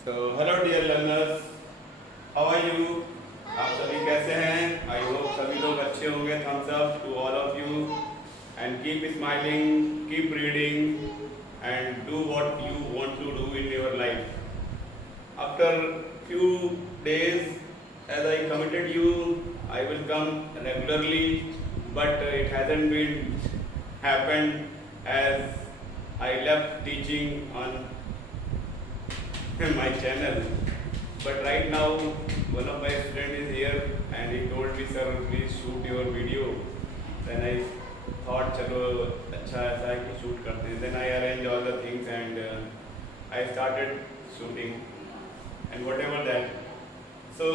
So hello dear learners, how are you? आप सभी कैसे हैं? आई होप सभी लोग अच्छे होंगे। Thumbs up to all of you and keep smiling, keep reading and do what you want to do in your life. After few days, as I committed you, I will come regularly, but it hasn't been happened as I left teaching on my channel. But right now, one of my student is here and he told me, sir, please shoot your video. Then I thought, चलो अच्छा ऐसा है कि shoot करते हैं. Then I arranged all the things and I started shooting and whatever that. So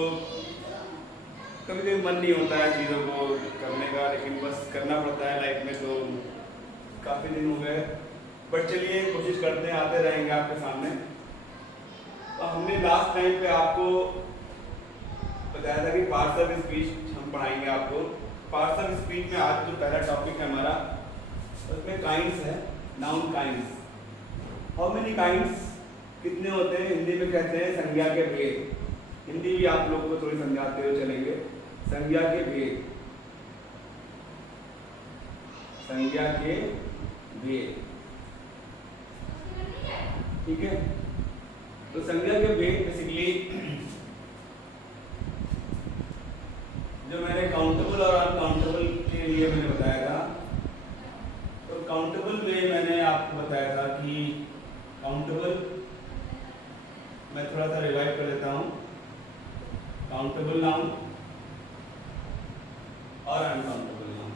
कभी कभी मन नहीं होता है चीज़ों को करने का, लेकिन बस करना पड़ता है लाइफ में। तो काफ़ी दिन हो गए, बट चलिए कोशिश करते हैं, आते रहेंगे आपके सामने। तो हमने लास्ट टाइम पे आपको बताया था कि पार्ट्स ऑफ स्पीच हम पढ़ाएंगे आपको। पार्ट्स ऑफ स्पीच में आज जो पहला टॉपिक है हमारा, उसमें काइंड्स है, noun kinds. How many kinds, कितने होते हैं? हिंदी में कहते हैं संज्ञा के भेद। हिंदी भी आप लोगों को थोड़ी समझाते हुए चलेंगे। संज्ञा के भेद, संज्ञा के भेद, ठीक है। तो संज्ञा के भेद बेसिकली जो मैंने काउंटेबल और अनकाउंटेबल के लिए मैंने बताया था। तो काउंटेबल में मैंने आपको बताया था कि काउंटेबल, मैं थोड़ा सा रिवाइव कर लेता हूँ। काउंटेबल नाउन और अनकाउंटेबल नाउन।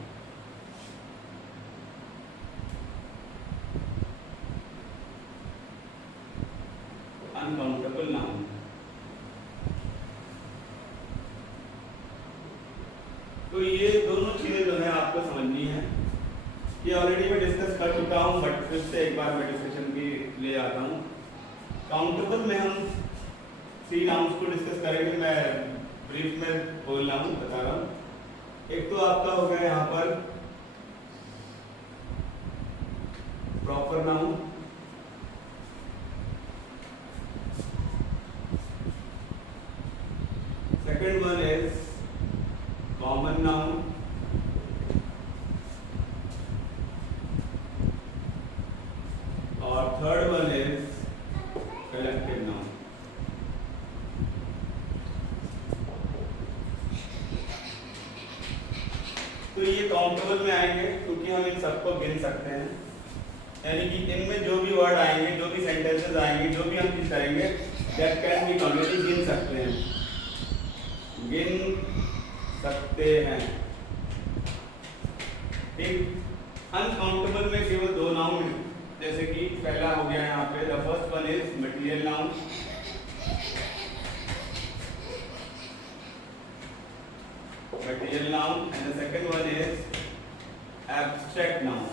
अनकाउंटेबल नाउन, तो ये दोनों चीजें जो है आपको समझनी है। ये ऑलरेडी मैं डिस्कस कर चुका हूँ, बट फिर से एक बार मैं डिस्कशन भी ले आता हूँ। काउंटेबल में हम 3 नाउन्स को डिस्कस करेंगे। मैं ब्रीफ में बोल रहा हूँ, बता रहा हूँ। एक तो आपका हो गया यहाँ पर proper noun, second one is common noun, और third one is collective noun. तो ये काउंटेबल में आएंगे क्योंकि हम इन सबको गिन सकते हैं, यानी कि इनमें जो भी वर्ड आएंगे, जो भी सेंटेंसेस आएंगे, जो भी हम चीज करेंगे, दैट कैन बी काउंटेड, गिन सकते हैं, गिन सकते हैं, ठीक। अनकाउंटेबल में केवल 2 नाउन हैं, जैसे कि पहला हो गया यहाँ पे, the first one is material noun, material noun, and the second one is abstract noun.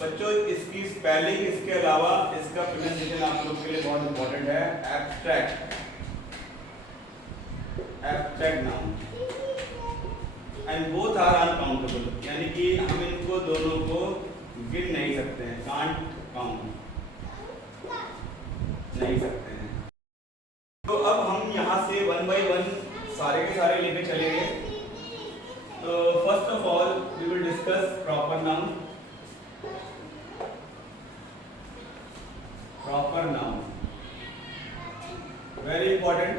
बच्चों इसकी स्पेलिंग, इसके अलावा इसका प्रोनाउंसिएशन आप लोग के लिए बहुत इंपॉर्टेंट है। Abstract, abstract noun and both are uncountable, यानी कि हम इनको दोनों को गिन नहीं सकते हैं, कांट काउंट, नहीं सकते हैं। तो अब हम यहाँ से 1 बाय 1 सारे के सारे लेके चलेंगे। तो first of all we will discuss proper noun. Proper noun very important,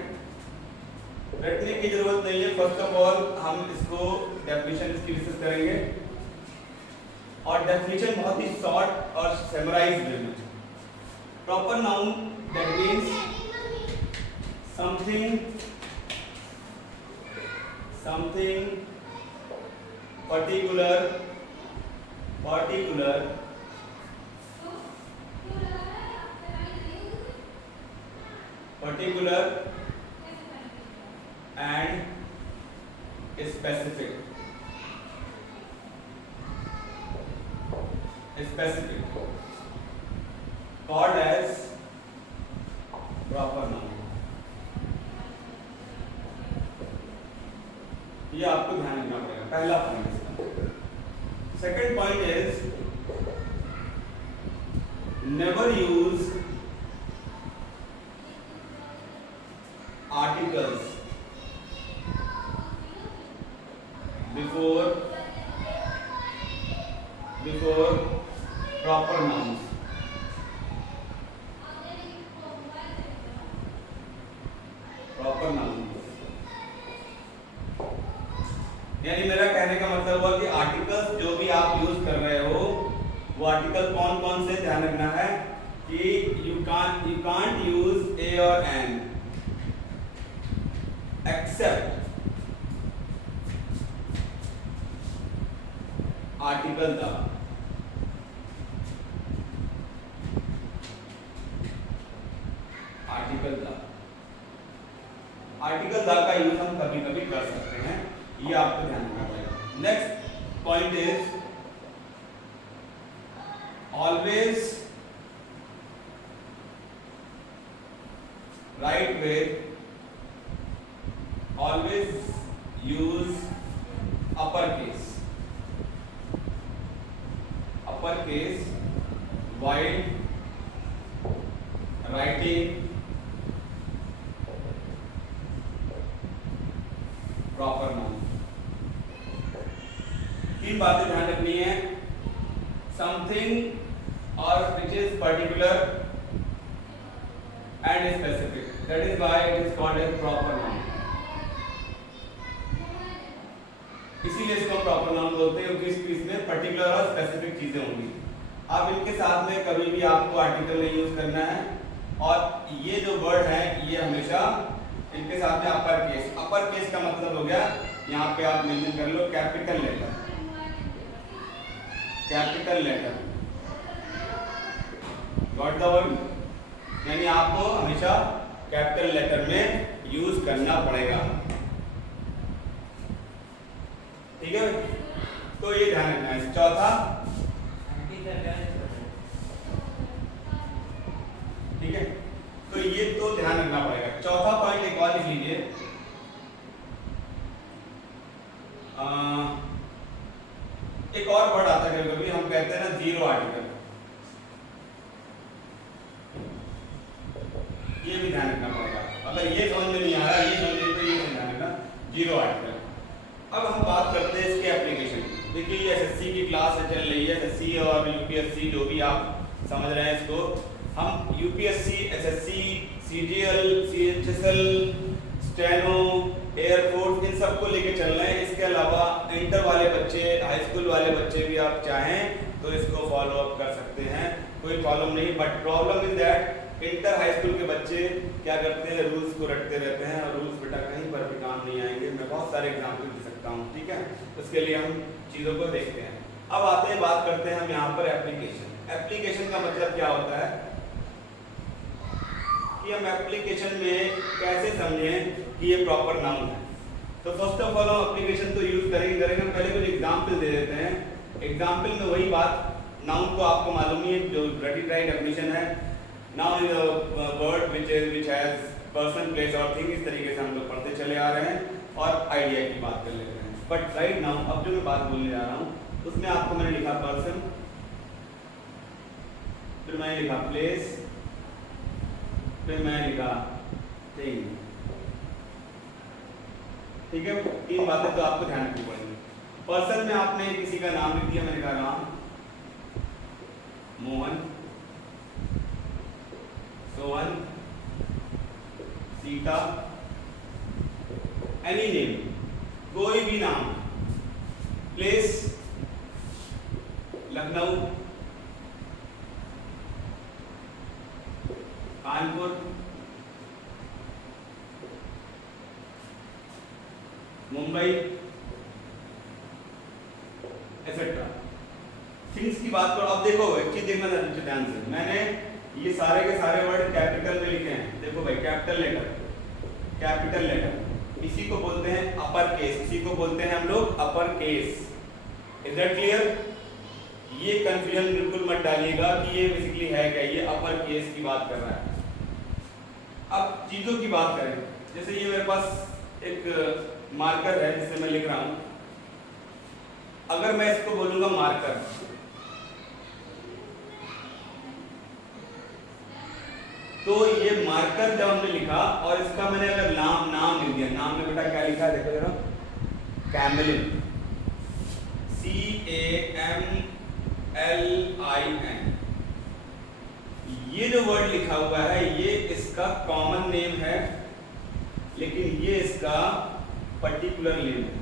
रटने की जरूरत नहीं है। फर्स्ट ऑफ ऑल हम इसको डेफिनेशन इसकी डिस्कस करेंगे, और डेफिनेशन बहुत ही शॉर्ट और समराइज्ड में। Proper noun that means something particular and specific called as proper noun। ये आपको ध्यान रखना पड़ेगा, पहला पॉइंट इसका। Second point is never use article कौन कौन से ध्यान रखना है कि यू कांट यूज ए और an except article the. Article the का यूज हम कभी कभी कर सकते हैं, ये आपको ध्यान रखना पड़ेगा। Next point is always right with, always use upper case while writing proper noun. तीन बातें ध्यान रखनी है, समथिंग और which is particular and specific, that is why it is called as proper noun. इसीलिए इसको प्रॉपर नाउन बोलते हैं क्योंकि इसमें पर्टिकुलर और स्पेसिफिक चीजें होंगी। अब इनके साथ में कभी भी आपको आर्टिकल नहीं यूज करना है, और ये जो वर्ड है ये हमेशा इनके साथ में अपर केस का मतलब हो गया, यहाँ पे आप मेंशन कर लो capital letter, got the word, यानी आपको हमेशा कैपिटल लेटर में यूज करना पड़ेगा, ठीक है। तो ये ध्यान रखना है। चौथा, ठीक है, तो ये तो ध्यान रखना पड़ेगा। चौथा पॉइंट एक और लिख लीजिए, एक और वर्ड आता है कभी हम कहते हैं ना जीरो आर्टिकल, ये भी ध्यान रखना पड़ेगा। अगर ये समझ में नहीं आ रहा, ये समझ तो ये ध्यान रखना, जीरो आर्टिकल। अब हम बात करते हैं इसके एप्लीकेशन। देखिए ये एसएससी की क्लास चल रही है, एसएससी और यूपीएससी जो भी आप समझ रहे हैं इसको, हम UPSC, SSC, CGL, CHSL, steno, air force इन सबको लेके चल रहे हैं। इसके अलावा इंटर वाले बच्चे, हाई स्कूल वाले बच्चे भी आप चाहें तो इसको फॉलो अप कर सकते हैं, कोई प्रॉब्लम नहीं। But problem is that inter high school के बच्चे क्या करते हैं, रूल्स को रटते रहते हैं, और रूल्स बेटा कहीं पर भी काम नहीं आएंगे। मैं बहुत सारे एग्जाम्पल दे सकता हूँ, ठीक है। उसके लिए हम चीज़ों को देखते हैं। अब आते हैं, बात करते हैं हम यहाँ पर एप्लीकेशन। एप्लीकेशन का मतलब क्या होता है कि हम एप्लीकेशन में कैसे समझें कि ये प्रॉपर नाउन है। तो फर्स्ट ऑफ ऑल हम एप्लीकेशन तो यूज करेंगे, पहले कुछ एग्जाम्पल दे देते हैं। एग्जाम्पल में वही बात, नाउन को आपको मालूम ही है, जो राइट डेफिनेशन है, noun is a word which has person, place और थिंग। इस तरीके से हम लोग पढ़ते चले आ रहे हैं और आइडिया की बात कर लेते हैं। बट राइट नाउ अब जो मैं बात बोलने जा रहा हूँ उसमें आपको मैंने लिखा पर्सन, फिर मैंने लिखा प्लेस, फिर मैंने लिखा थिंग, ठीक है। तीन बातें तो आपको ध्यान रखनी पड़ेगी। पर्सन में आपने किसी का नाम लिख दिया, मैंने कहा राम, मोहन, सोहन, सीता, एनी नेम, कोई भी नाम। Place Lucknow, Kanpur, Mumbai, etcetera. Things की बात करो, अब देखो एक चीज देखना ध्यान से, मैंने ये सारे के सारे वर्ड कैपिटल में लिखे हैं। देखो भाई, कैपिटल लेटर इसी को बोलते हैं अपर केस, इसी को बोलते हैं हम लोग upper case. Is that clear? ये कंफ्यूजन बिल्कुल मत डालिएगा कि ये बेसिकली है क्या, ये अपर केस की बात कर रहा है। अब चीजों की बात करें, जैसे ये मेरे पास एक मार्कर है जिससे मैं लिख रहा हूं। अगर मैं इसको बोलूंगा मार्कर, तो ये मार्कर जब हमने लिखा और इसका मैंने अगर नाम लिख दिया, नाम में बेटा क्या लिखा है देखो जरा, कैमलिन, CAMLIN। ये जो वर्ड लिखा हुआ है ये इसका कॉमन नेम है, लेकिन ये इसका पर्टिकुलर नेम है।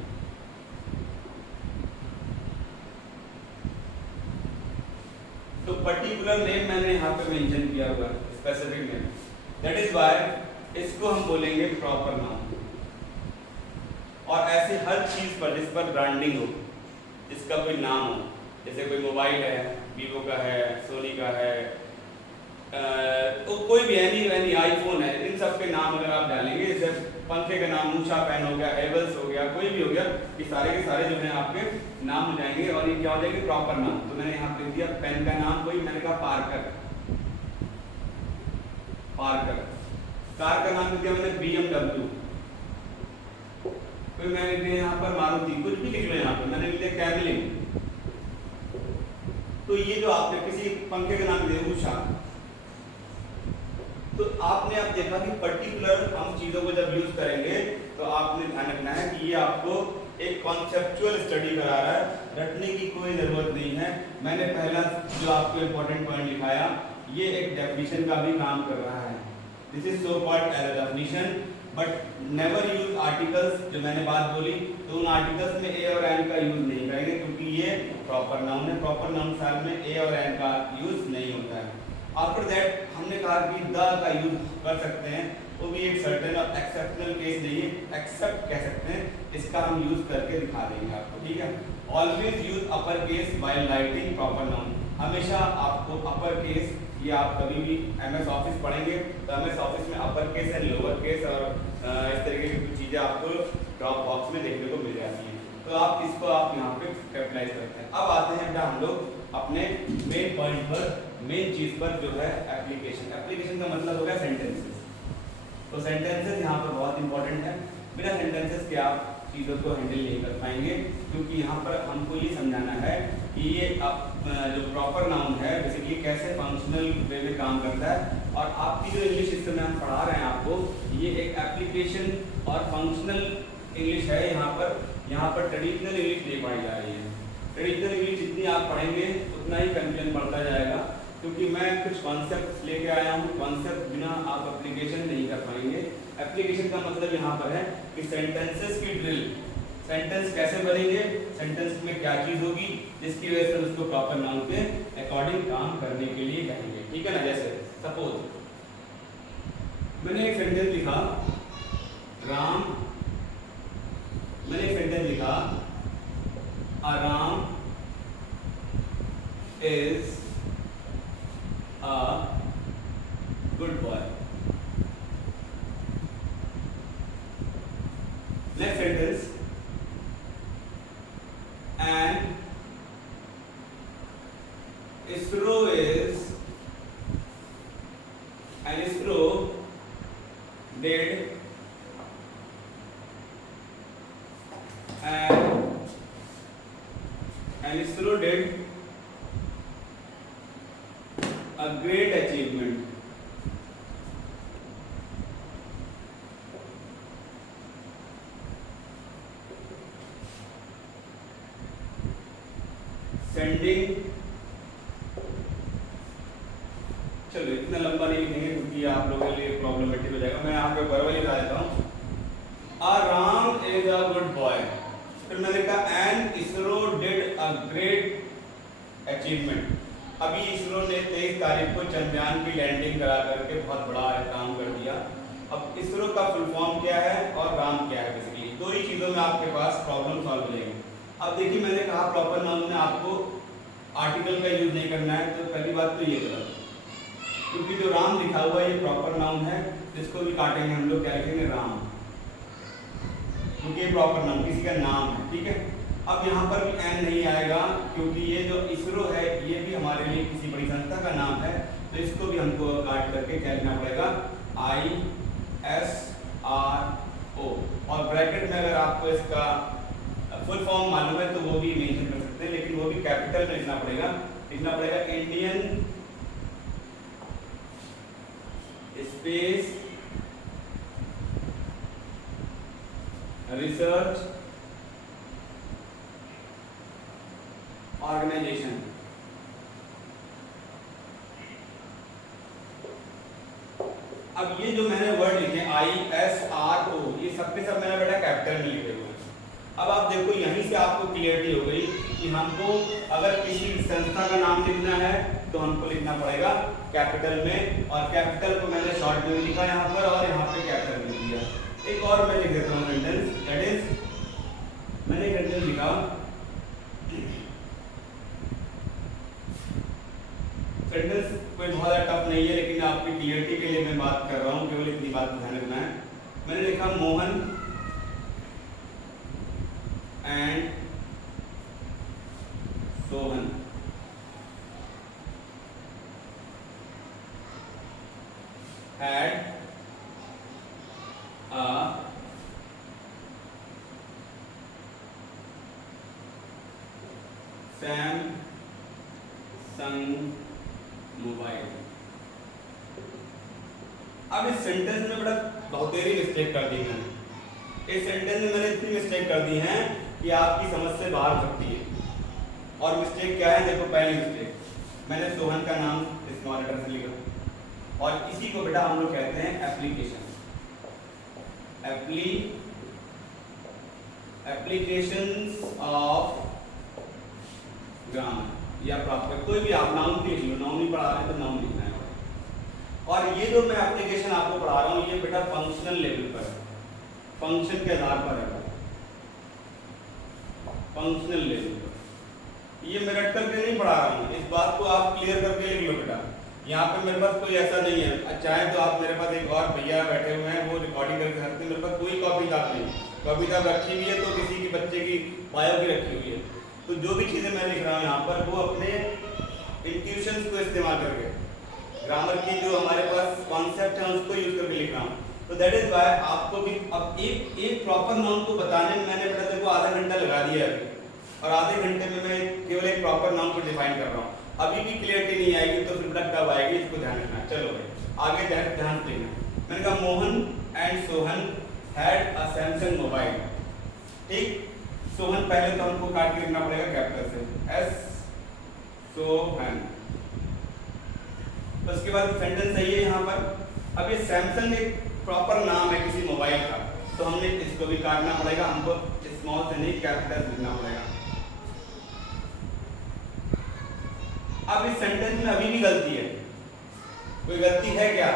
पर्टिकुलर नेम मैंने यहाँ पे मेंशन किया हुआ है, specific name, that is why इसको हम बोलेंगे प्रॉपर नाउन। और ऐसे हर चीज पर जिस पर ब्रांडिंग हो, जिसका कोई नाम हो, जैसे कोई मोबाइल है, वीवो का है, सोनी का है, तो कोई भी एनी आईफोन है, इन सब के नाम अगर आप डालेंगे, जैसे पंखे का नाम ऊषा फैन हो गया, हेवल्स हो गया, कोई भी हो गया, ये सारे के सारे जो है आपके नाम हो जाएंगे और ये क्या हो जाएंगे प्रॉपर नाम। तो मैंने यहाँ पे लिख दिया पेन का नाम कोई, मैंने कहा पार्कर, पार्कर। कार का नाम लिख दिया मैंने BMW, कोई मैंने लिख दिया यहाँ पर मारुति, कुछ भी लिख लो यहाँ पे, मैंने लिख दिया कैमलिन। तो ये जो आपने किसी पंखे का नाम दिया ऊषा, तो आपने अब देखा कि पर्टिकुलर हम चीजों को जब यूज करेंगे तो आपने ध्यान रखना है कि ये आपको एक कॉन्सेप्चुअल स्टडी करा रहा है, रटने की कोई जरूरत नहीं है। मैंने पहला जो आपको इंपॉर्टेंट पॉइंट दिखाया, ये एक डेफिनेशन का भी काम कर रहा है। This is so called as a definition, but never use articles. जो मैंने बात बोली, तो उन आर्टिकल्स में ए और एन का यूज नहीं करेंगे, क्योंकि ये प्रॉपर नाउन है। प्रॉपर नाउन साल में ए और एन का यूज नहीं होता है। आफ्टर दैट हमने कहा कि द का यूज कर सकते हैं, वो भी एक सर्टेन और एक्सेप्शनल केस नहीं है, एक्सेप्ट कह सकते हैं, इसका हम यूज करके दिखा देंगे आपको, ठीक है। Always use upper case while writing proper noun. हमेशा आपको अपर केस, ये आप कभी भी MS ऑफिस पढ़ेंगे तो MS ऑफिस में upper case and lower case और इस तरीके की कुछ चीज़ें आपको ड्रॉप बॉक्स में देखने को मिल जाती हैं, तो आप इसको आप यहाँ पे कैपिटलाइज करते हैं। अब आते हैं बेटा हम लोग अपने मेन पॉइंट पर, मेन चीज पर, जो है एप्लीकेशन। एप्लीकेशन का मतलब हो गया सेंटेंसेस। तो सेंटेंसेस यहाँ पर बहुत इंपॉर्टेंट है। बिना सेंटेंसेस के आप चीज़ों को हैंडल नहीं कर पाएंगे, क्योंकि यहाँ पर हमको ये समझाना है कि ये जो प्रॉपर नाउन है बेसिकली कैसे फंक्शनल वे में काम करता है। और आपकी जो इंग्लिश सिस्टम में हम पढ़ा रहे हैं आपको, ये एक एप्लीकेशन और फंक्शनल इंग्लिश है। यहाँ पर ट्रेडिशनल इंग्लिश नहीं पढ़ाई जा रही है। ट्रेडिशनल इंग्लिश जितनी आप पढ़ेंगे उतना ही कंफ्यूजन बढ़ता जाएगा, क्योंकि मैं कुछ कॉन्सेप्ट लेके आया हूँ। कॉन्सेप्ट बिना आप एप्लीकेशन नहीं कर पाएंगे। एप्लीकेशन का मतलब यहाँ पर है कि सेंटेंसेस की ड्रिल, सेंटेंस कैसे बनेंगे, सेंटेंस में क्या चीज होगी जिसकी वजह से उसको प्रॉपर नाउन के अकॉर्डिंग काम करने के लिए कहेंगे, ठीक है ना। जैसे सपोज मैंने एक सेंटेंस लिखा राम, मैंने एक सेंटेंस लिखा Ram is a good boy. Next sentence, and ISRO did and ISRO did a great achievement. Sending, चलो इतना लंबा नहीं लिखेंगे क्योंकि आप लोगों के लिए प्रॉब्लमेटिक हो जाएगा। मैं यहाँ पे वर्बली बता देता हूँ। Ram is a good boy. फिर मैंने कहा and ISRO did a great achievement. अभी इसरो ने 23 तारीख को चंद्रयान की लैंडिंग करा करके बहुत बड़ा काम कर दिया। अब इसरो का फुल फॉर्म क्या है और राम क्या है, बेसिकली दो ही चीज़ों में आपके पास प्रॉब्लम सॉल्व हो जाएगी। अब देखिए मैंने कहा प्रॉपर नाउन में आपको आर्टिकल का यूज नहीं करना है, तो पहली बात तो ये गलत, क्योंकि जो राम लिखा हुआ है ये प्रॉपर नाउन है, इसको भी काटेंगे हम लोग, क्या लिखेंगे राम, क्योंकि ये प्रॉपर नाउन किसी का नाम है, ठीक है। अब यहाँ पर भी एन नहीं आएगा, क्योंकि ये जो इसरो है ये भी हमारे लिए किसी बड़ी संस्था का नाम है, तो इसको भी हमको काट करके क्या लिखना पड़ेगा, ISRO। और ब्रैकेट में अगर आपको इसका फुल फॉर्म मालूम है तो वो भी मेंशन कर सकते हैं, लेकिन वो भी कैपिटल में लिखना पड़ेगा इंडियन स्पेस रिसर्च ऑर्गेनाइजेशन। अब ये जो मैंने वर्ड लिखे ISRO, ये सब के सब मैंने बेटा कैपिटल में लिखे हुए हैं। अब आप देखो यहीं से आपको क्लियरिटी हो गई कि हमको अगर किसी संस्था का नाम लिखना है तो हमको लिखना पड़ेगा कैपिटल में, और कैपिटल को मैंने शॉर्ट में लिखा यहाँ पर और यहाँ पे कैपिटल लिख दिया। एक और मैं लिख देता हूँ सेंटेंस, दैट इज मैंने एक सेंटेंस लिखा, सेंटेंस कोई बहुत ज़्यादा टफ नहीं है लेकिन आपकी क्लियरिटी के लिए मैं बात कर रहा हूँ, केवल इतनी बात ध्यान रखना है। मैंने लिखा Mohan and Sohan had a Samsung mobile. अब इस सेंटेंस में बड़ा बहुतेरी मिस्टेक कर दी मैंने, इस सेंटेंस में मैंने इतनी मिस्टेक कर दी है कि आपकी समझ से बाहर सकती है। और मिस्टेक क्या है, देखो पहली मिस्टेक मैंने सोहन का नाम स्मॉल लेटर से लिखा, और इसी को बेटा हम लोग कहते हैं एप्लीकेशन, एप्लीकेशंस ऑफ ग्रामर या प्रॉपर, कोई भी आप नाउन लिख लो, नाउन ही पढ़ा रहे हैं तो नाउन लिखना है। और ये जो मैं एप्लीकेशन आपको पढ़ा रहा हूँ ये बेटा फंक्शनल लेवल पर, फंक्शन के आधार पर है, फंक्शनल लेवल पर। ये मैं रट करके नहीं पढ़ा रहा हूँ, इस बात को आप क्लियर करके लिख लो बेटा। यहाँ पे मेरे पास कोई ऐसा नहीं है, चाहे तो आप मेरे पास एक और भैया बैठे हुए हैं वो रिकॉर्डिंग करके रखते हैं, मेरे पास कोई कॉपी किताब नहीं, कॉपी किताब रखी हुई है तो किसी की बच्चे की बायो की रखी हुई है। तो जो भी चीज़ें मैं लिख रहा हूँ यहाँ पर वो अपने इंट्यूशंस को इस्तेमाल करके, ग्रामर की जो हमारे पास कॉन्सेप्ट है उसको यूज करके लिख रहा हूँ। तो दैट इज वाई आपको भी अब एक प्रॉपर नाउन को बताने में मैंने बेटा देखो आधा घंटा लगा दिया अभी, और आधे घंटे में मैं केवल एक प्रॉपर नाउन को डिफाइन कर रहा हूँ। अभी भी क्लियरिटी नहीं आएगी तो फिर तक कब आएगी, इसको ध्यान रखना। चलो भाई आगे ध्यान देना। मैंने कहा Mohan and Sohan had a Samsung mobile. ठीक, सोहन पहले तो हमको काट के लिखना पड़ेगा कैपिटल से, एस सोहन। उसके बाद सेंटेंस सही है यहाँ पर। अब ये सैमसंग एक प्रॉपर नाम है किसी मोबाइल का, तो हमने इसको भी काटना पड़ेगा, हमको स्मॉल से नहीं कैपिटल लिखना पड़ेगा। अब इस सेंटेंस में अभी भी गलती है, कोई गलती है क्या?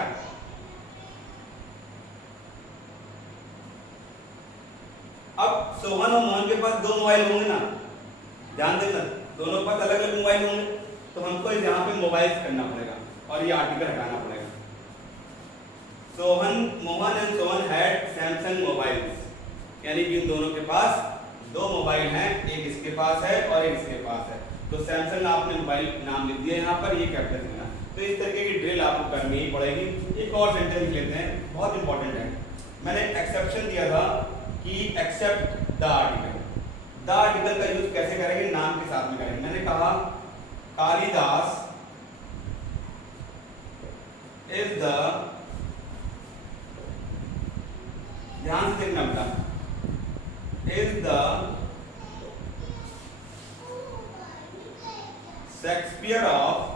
अब सोहन और मोहन के पास दो मोबाइल होंगे ना, ध्यान देना, दोनों के पास अलग अलग मोबाइल होंगे, तो हमको यहाँ पे मोबाइल करना पड़ेगा और ये आर्टिकल हटाना पड़ेगा। Mohan and Sohan had Samsung mobiles, यानी कि इन दोनों के पास दो मोबाइल हैं, एक इसके पास है और एक इसके पास है। तो सैमसंग आपने मोबाइल नाम लिख दिया यहाँ पर, ये कैपिटल लिखना। तो इस तरीके की ड्रिल आपको करनी ही पड़ेगी। एक और सेंटेंस लेते हैं, बहुत इंपॉर्टेंट है। मैंने एक्सेप्शन दिया था कि except the article. The article का यूज कैसे करेंगे? नाम के साथ में करेंगे। मैंने कहा कालिदास इज द, ध्यान से देखना बेटा, is the Shakespeare of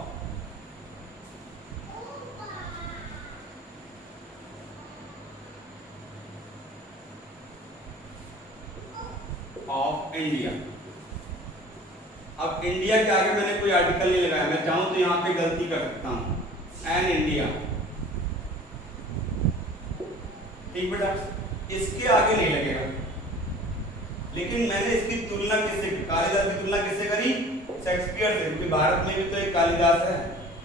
India. अब इंडिया के आगे मैंने कोई आर्टिकल नहीं लगाया, मैं चाहूं तो यहां पे गलती कर सकता हूं, एन इंडिया। ठीक बेटा, इसके आगे नहीं लगेगा, लेकिन मैंने इसकी तुलना किससे, कालिदास की तुलना किससे करी? शेक्सपियर से, क्योंकि भारत में भी तो एक कालिदास है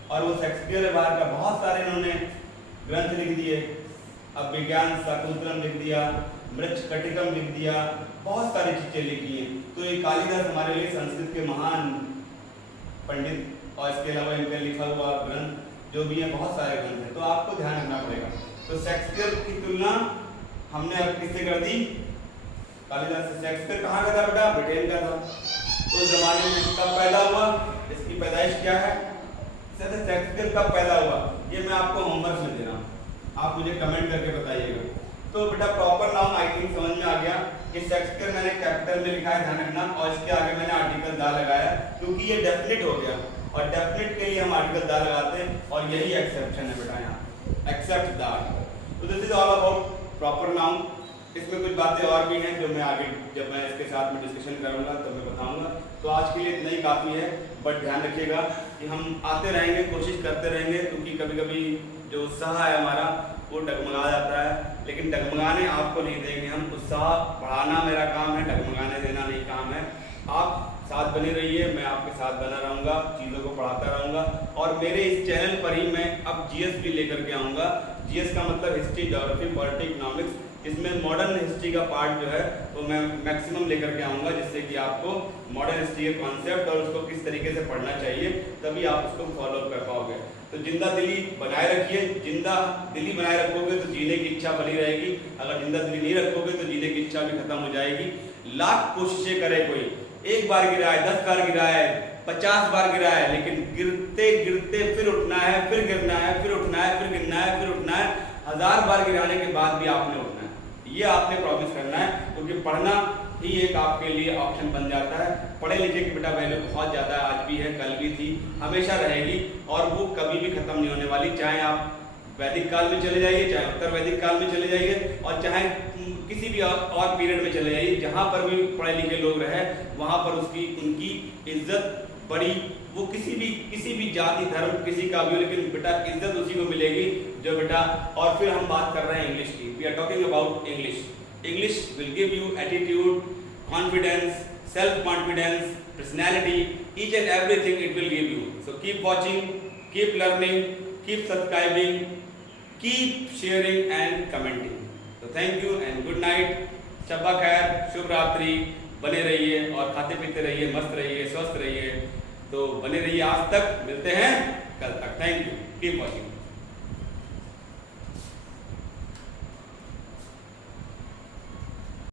और वो शेक्सपियर बाहर का बहुत सारे इन्होंने ग्रंथ लिख दिए। अब विज्ञान शाकुंतलम लिख दिया, मृच्छकटिकम लिख दिया, बहुत सारी चीजें लिखी हैं। तो ये कालिदास हमारे लिए संस्कृत के महान पंडित, और इसके अलावा इनका लिखा हुआ ग्रंथ जो भी है, बहुत सारे ग्रंथ हैं, तो आपको ध्यान रखना पड़ेगा। तो शेक्सपियर की तुलना हमने अब किससे कर दी? कालिदास से। शेक्सपियर कहाँ का था बेटा? ब्रिटेन का था। उस जमाने में कब पैदा हुआ, इसकी पैदाइश क्या है, शेक्सपियर कब पैदा हुआ, ये मैं आपको होमवर्क में दे रहा हूँ, आप मुझे कमेंट करके बताइएगा। तो बेटा प्रॉपर नाउन आई थिंक समझ में आ गया कि शेक्सपियर मैंने कैपिटल में लिखा है, ध्यान रखना, और इसके आगे मैंने आर्टिकल द लगाया क्योंकि ये डेफिनेट हो गया, और डेफिनेट के लिए हम आर्टिकल द लगाते हैं, और यही एक्सेप्शन है बेटा यहाँ, एक्सेप्ट द आर्टिकल। तो this is all about proper noun. इसमें कुछ बातें और भी हैं जो मैं आगे जब मैं इसके साथ में डिस्कशन करूंगा तो मैं बताऊंगा। तो आज के लिए इतना ही काफ़ी है, बट ध्यान रखिएगा कि हम आते रहेंगे, कोशिश करते रहेंगे, क्योंकि कभी कभी जो उत्साह है हमारा वो डगमगा जाता है, लेकिन डगमगाने आपको नहीं देंगे हम। उत्साह बढ़ाना मेरा काम है, डगमगाने देना नहीं काम है। आप साथ बने रहिए, मैं आपके साथ बना रहूँगा, चीज़ों को पढ़ाता रहूँगा। और मेरे इस चैनल पर ही मैं अब जीएस भी लेकर के आऊँगा। जीएस का मतलब हिस्ट्री, ज्योग्राफी, पॉलिटिक्स, इकोनॉमिक्स, इसमें मॉडर्न हिस्ट्री का पार्ट जो है वो मैं मैक्सिमम लेकर के आऊँगा, जिससे कि आपको मॉडर्न हिस्ट्री के कॉन्सेप्ट और उसको किस तरीके से पढ़ना चाहिए, तभी आप उसको फॉलो कर पाओगे। तो जिंदा दिली बनाए रखिए, जिंदा दिली बनाए रखोगे तो जीने की इच्छा बनी रहेगी, अगर जिंदा दिली नहीं रखोगे तो जीने की इच्छा भी खत्म हो जाएगी। लाख कोशिशें करे कोई, एक बार गिरा है, 10 बार गिरा है, 50 बार गिरा है, लेकिन गिरते गिरते फिर उठना है, फिर गिरना है, फिर उठना है, फिर गिरना है, फिर उठना है। 1000 बार गिराने के बाद भी आपने उठना है, ये आपने प्रॉमिस करना है, क्योंकि पढ़ना ही एक आपके लिए ऑप्शन बन जाता है। पढ़े लिखे की बेटा वैल्यू बहुत ज़्यादा है, आज भी है, कल भी थी, हमेशा रहेगी, और वो कभी भी खत्म नहीं होने वाली। चाहे आप वैदिक काल में चले जाइए, चाहे उत्तर वैदिक काल में चले जाइए, और चाहे किसी भी और पीरियड में चले जाइए, जहाँ पर भी पढ़े लिखे लोग रहे वहाँ पर उनकी इज्जत बड़ी। वो किसी भी जाति धर्म किसी का भी हो, लेकिन बेटा इज्जत उसी को मिलेगी जो बेटा। और फिर हम बात कर रहे हैं इंग्लिश की, we are talking about English. English will give you attitude, confidence, self confidence, personality, each and everything it will give you. So keep watching, keep learning, keep subscribing, keep sharing and commenting. तो thank you and good night, शब्बा खैर, शुभ रात्रि। बने रहिए और खाते पीते रहिए, मस्त रहिए, स्वस्थ रहिए। तो बने रहिए, आज तक मिलते हैं कल तक। Thank you, keep watching.